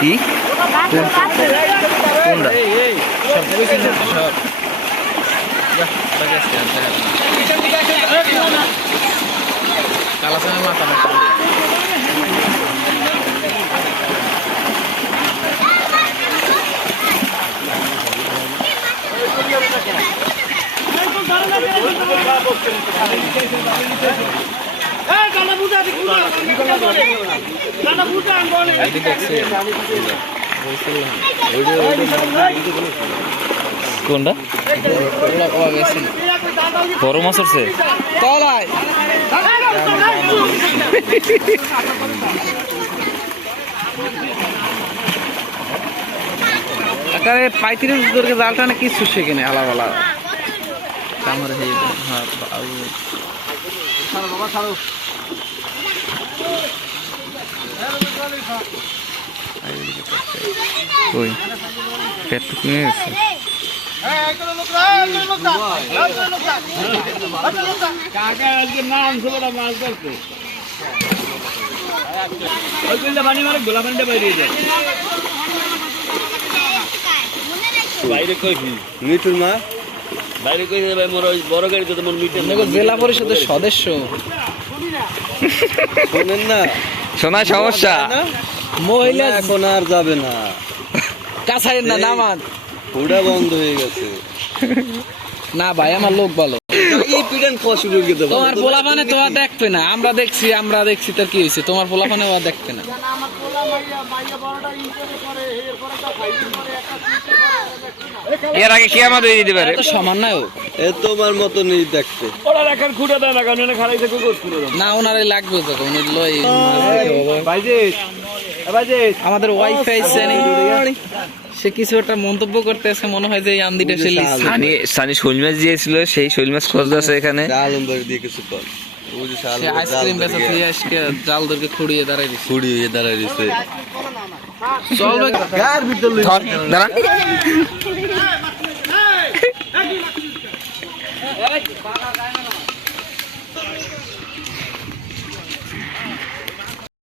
কি কোনটা কালাসানের মাথা মাথা এটি দেখছে কোনটা ও গেছে বড় মাছ উঠছে তলায়। পঁয়ত্রিশ দূরকে জাল টানে কিছু শেখেনি আলা বালা। আমার হেই হ্যাঁ বাবু। ওই পেট কমে গেছে। বাইরে কইছি মিঠুর মা বাইরে ভাই মোর বড় গাড়িতে তো মোর মিটার জেলা পরিষদের সদস্য শোনেন না শোনা সমস্যা। মহিলা এখন আর যাবে না। কাছাড়ের না নামান ওটা বন্ধ হয়ে গেছে না ভাই আমার লোক বলো এই পিটান খাওয়া শুরু করে দেবো তোমার পোলাপানে তোমার দেখবে না আমরা দেখছি আমরা দেখছি তোর কি হয়েছে তোমার পোলাপানে ওরা দেখবে না এর আগে কে আমাদের দিতে পারে তো সমান না ও এ তোমার মতো নেই দেখতে ওরা এখন খুঁড়ে দেয় না কারণ খারাই থেকে করছিল না ওনারে লাগবে তো উনি লই বাইজিস বাইজিস আমাদের ওয়াইফাই সে কিছু একটা মন্তব্য করতে আছে মনে হয় যে আন্দিটা সে সানি সানি শৈল মাছ দিয়েছিল সেই শৈল মাছ খোঁজ আছে এখানে। আইসক্রিম জাল ধরকে খুঁড়িয়ে দাঁড়াই খুঁড়িয়ে দাঁড়াই